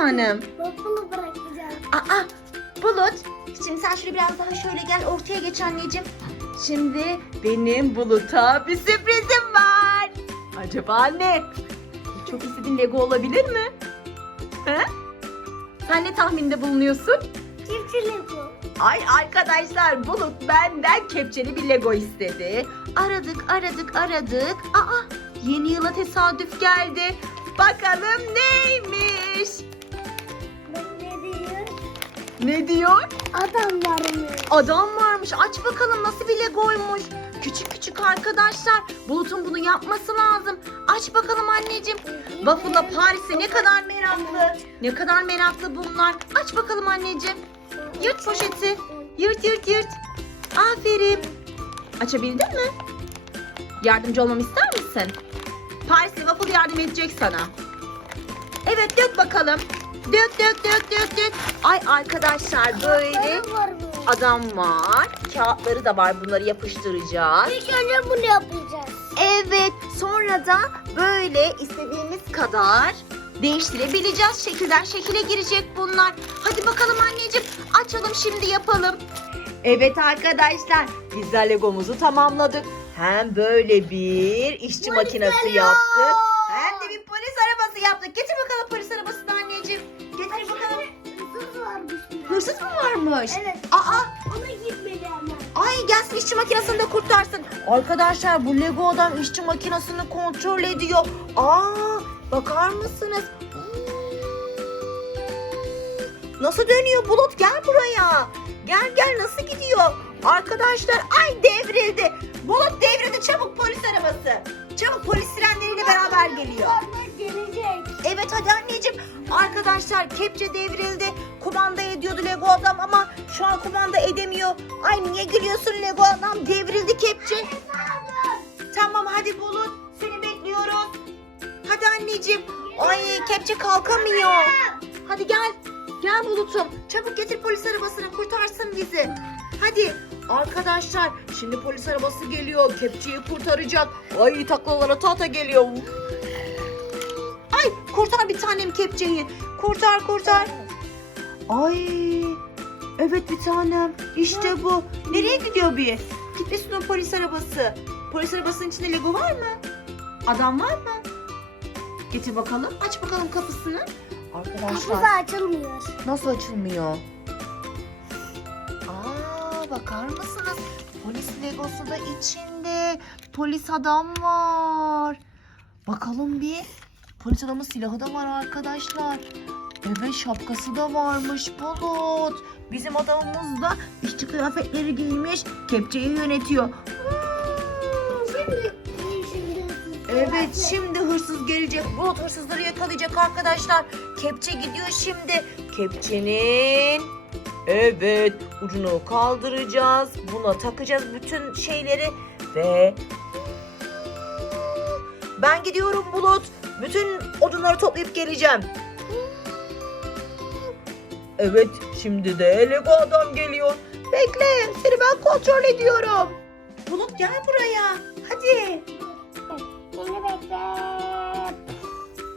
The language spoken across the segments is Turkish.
tanem? Waffle'ı bırakacağım. Aa Bulut. Şimdi sen şöyle biraz daha şöyle gel ortaya geç anneciğim. Şimdi benim Bulut'a bir sürprizim var. Acaba ne? Çok istediğin Lego olabilir mi? He? Sen ne tahminde bulunuyorsun? Çiftçilik bu. Ay arkadaşlar Bulut benden kepçeli bir Lego istedi. Aradık aradık aradık. Aa yeni yıla tesadüf geldi. Bakalım neymiş? Ne diyor? Adam var mı? Adam varmış. Aç bakalım nasıl bir Lego'ymuş. Küçük küçük arkadaşlar. Bulut'un bunu yapması lazım. Aç bakalım anneciğim. Waffle'la Paris'e ne kadar meraklı. Ne kadar meraklı bunlar. Aç bakalım anneciğim. Yırt poşeti. Yırt yırt yırt. Aferin. Açabildin mi? Yardımcı olmamı ister misin? Paris'e Waffle yardım edecek sana. Evet dök bakalım. Dök dök dök dök dök. Ay arkadaşlar böyle Adam var. Kağıtları da var. Bunları yapıştıracağız. İlk önce bunu yapacağız. Evet. Sonra da böyle istediğimiz kadar değiştirebileceğiz. Şekilden şekile girecek bunlar. Hadi bakalım anneciğim. Açalım şimdi yapalım. Evet arkadaşlar. Biz de Legomuzu tamamladık. Hem böyle bir işçi Polis makinesi yaptık. Hem de bir polis arabası yaptık. Getir bakalım polis arabasını anneciğim. Getir bakalım. Hırsız varmış. Hırsız mı varmış? Evet. Aa Ona gitmeli ama. Ay gelsin işçi makinesini de kurtarsın. Arkadaşlar bu Lego adam işçi makinesini kontrol ediyor. Aa bakar mısınız? Nasıl dönüyor Bulut gel buraya. Gel gel nasıl gidiyor? Arkadaşlar ay devrildi. Bulut devrildi çabuk polis arabası. Çabuk polis sirenleriyle beraber Arkadaşlar kepçe devrildi. Kumanda ediyordu Lego adam ama şu an kumanda edemiyor. Ay niye gülüyorsun Lego adam? Devrildi kepçe. Tamam hadi Bulut. Seni bekliyoruz. Hadi anneciğim. Ay kepçe kalkamıyor. Hadi gel. Gel Bulut'um. Çabuk getir polis arabasını kurtarsın bizi. Hadi. Arkadaşlar şimdi polis arabası geliyor. Kepçeyi kurtaracak. Ay taklalara tata geliyor. Ay kurtar bir tanem kepçeyi. Kurtar kurtar. Ay evet bir tanem. İşte bu. Nereye gidiyor bir? Gitmesin o polis arabası. Polis arabasının içinde Lego var mı? Adam var mı? Getir bakalım. Aç bakalım kapısını. Arkadaşlar Kapı da açılmıyor. nasıl açılmıyor? Aa bakar mısınız? Polis Legosu da içinde. Polis adam var. Bakalım bir. Polis adamın silahı da var arkadaşlar. Evet şapkası da varmış Bulut. Bizim adamımız da işçi kıyafetleri giymiş. Kepçeyi yönetiyor. Şimdi, şimdi Evet şimdi hırsız gelecek. Bulut hırsızları yakalayacak arkadaşlar. Kepçe gidiyor şimdi. Kepçenin evet ucunu kaldıracağız. Buna takacağız bütün şeyleri ve ben gidiyorum Bulut. Bütün odunları toplayıp geleceğim. Evet şimdi de Lego adam geliyor. Bekle seni ben kontrol ediyorum. Bulut gel buraya. Hadi. Beni bekle.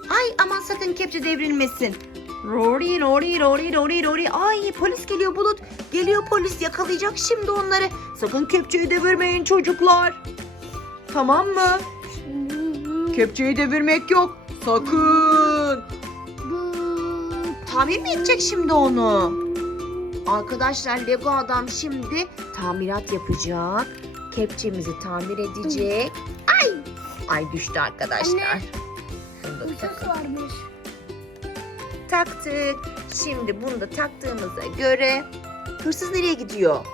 Ay aman sakın kepçe devrilmesin. Rory Rory Rory Rory Rory. Ay polis geliyor Bulut. Geliyor polis yakalayacak şimdi onları. Sakın kepçeyi devirmeyin çocuklar. Tamam mı? Kepçeyi devirmek yok. Sakın. Tamir mi edecek şimdi onu? Arkadaşlar Lego adam şimdi tamirat yapacak. Kepçemizi tamir edecek. Ay! Ay düştü arkadaşlar. Bunu da varmış. taktık. Şimdi bunu da taktığımıza göre hırsız nereye gidiyor?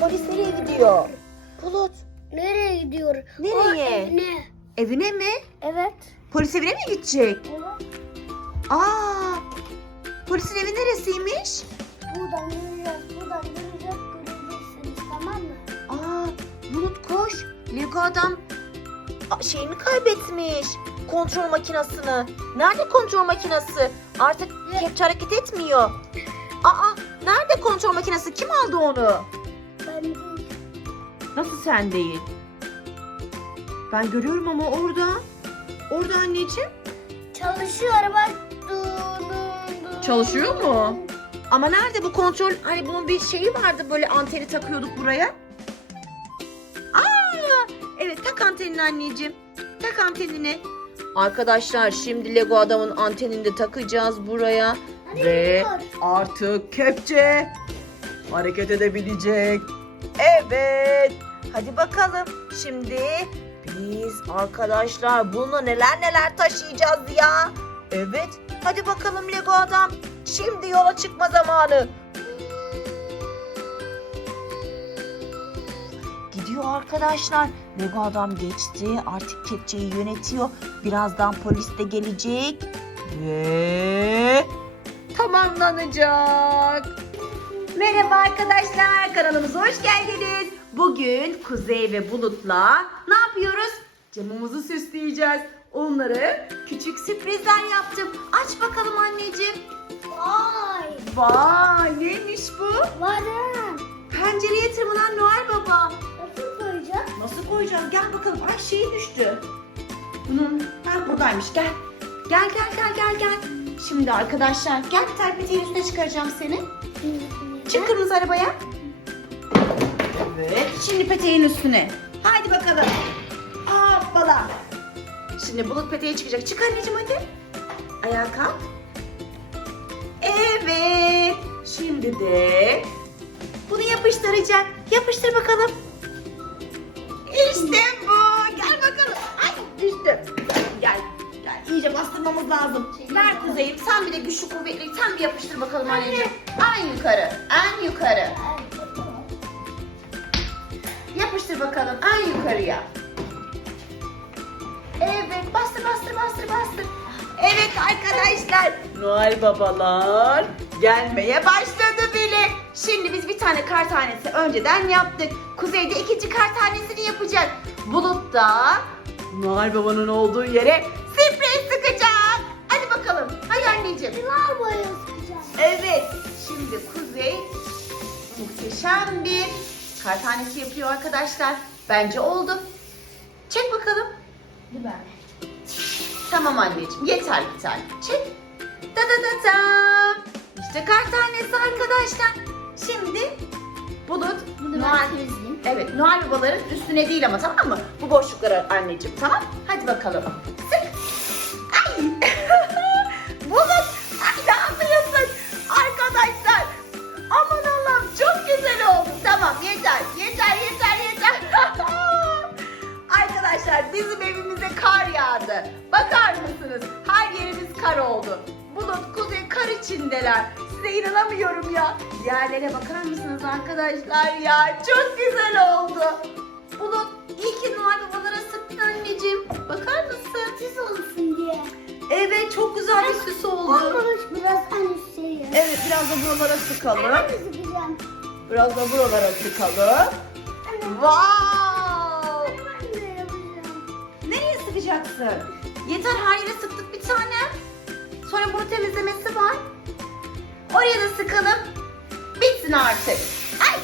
Polis nereye gidiyor? Bulut Nereye gidiyor? Nereye? O evine. Evine mi? Evet. Polis evine mi gidecek? Evet. Aa! Polisin evi neresiymiş? Buradan yürüyeceğiz. Buradan yürüyeceğiz. Göreceksiniz tamam mı? Aa! Bulut koş. Lego adam a- şeyini kaybetmiş. Kontrol makinasını. Nerede kontrol makinesi? Artık kepçe hareket etmiyor. Aa! Nerede kontrol makinesi? Kim aldı onu? Ben değil. Nasıl sen değil? Ben görüyorum ama orada. Orada anneciğim. Çalışıyor bak. Çalışıyor mu? Ama nerede bu kontrol? Hani bunun bir şeyi vardı böyle anteni takıyorduk buraya. Aa, evet tak antenini anneciğim. Tak antenini. Arkadaşlar şimdi Lego adamın antenini de takacağız buraya. Hadi Ve artık kepçe hareket edebilecek. Evet. Hadi bakalım. Şimdi biz arkadaşlar bununla neler neler taşıyacağız ya. Evet. Hadi bakalım Lego adam. Şimdi yola çıkma zamanı. Gidiyor arkadaşlar. Lego adam geçti. Artık kepçeyi yönetiyor. Birazdan polis de gelecek. Ve tamamlanacak. Merhaba arkadaşlar. Kanalımıza hoş geldiniz. Bugün Kuzey ve Bulut'la ne yapıyoruz? Camımızı süsleyeceğiz. Onları küçük sürprizler yaptım. Aç bakalım anneciğim. Vay. Vay neymiş bu? Varım. Pencereye tırmanan Noel Baba. Nasıl koyacağız? Nasıl koyacağız? Gel bakalım. Ay şey düştü. Bunun ha buradaymış. Gel. Gel gel gel gel gel. Şimdi arkadaşlar gel peteğin üstüne çıkaracağım seni. Çık kırmızı arabaya. Evet. Şimdi peteğin üstüne. Haydi bakalım. Hoppala. Şimdi bulut peteğe çıkacak. Çık anneciğim hadi. Ayağa kalk. Evet. Şimdi de bunu yapıştıracak. Yapıştır bakalım. İşte bu. Gel bakalım. Ay düştü. Gel. Gel. İyice bastırmamız lazım. Ver kuzeyim. Sen bir de güçlü kuvvetli. Sen bir yapıştır bakalım anneciğim. En yukarı. En yukarı. Yapıştır bakalım en yukarıya. Evet bastır bastır bastır bastır. Evet arkadaşlar Noel babalar gelmeye başladı bile. Şimdi biz bir tane kar tanesi önceden yaptık. Kuzeyde ikinci kar tanesini yapacak. Bulut da Noel babanın olduğu yere sprey sıkacak. Hadi bakalım. Hadi anneciğim. Lavaboya sıkacağız. Evet. Şimdi Kuzey muhteşem bir kar tanesi yapıyor arkadaşlar. Bence oldu. Çek bakalım. Biber. Tamam anneciğim. Yeter bir tane. Çek. Da da da da. İşte kar tanesi arkadaşlar. Şimdi Bulut Noel. Evet, Noel babaların üstüne değil ama tamam mı? Bu boşluklara anneciğim, tamam? Hadi bakalım. Kar içindeler. Size inanamıyorum ya. Yerlere bakar mısınız arkadaşlar ya? Çok güzel oldu. Bulut, iyi ki Noel babalara sıktın anneciğim. Bakar mısın? Süs olsun diye. Evet, çok güzel bir süs oldu. Olmamış biraz şeyi. Evet, biraz da buralara sıkalım. Sıkacağım. Biraz da buralara sıkalım. Wow! Yapacağım. Nereye sıkacaksın? Yeter her yere sıktık bir tane. Sonra bunu temizlemesi var. Oraya da sıkalım. Bitsin artık. Ay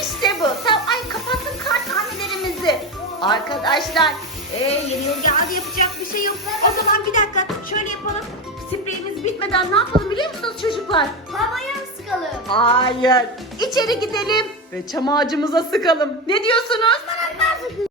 işte bu. Tamam, ay kapattık kar tanelerimizi. Arkadaşlar ee, yeni yıl geldi yapacak bir şey yok. O zaman bir dakika şöyle yapalım. Spreyimiz bitmeden ne yapalım biliyor musunuz çocuklar? Havaya mı sıkalım? Hayır. İçeri gidelim ve çam ağacımıza sıkalım. Ne diyorsunuz? Ben sıkacağım.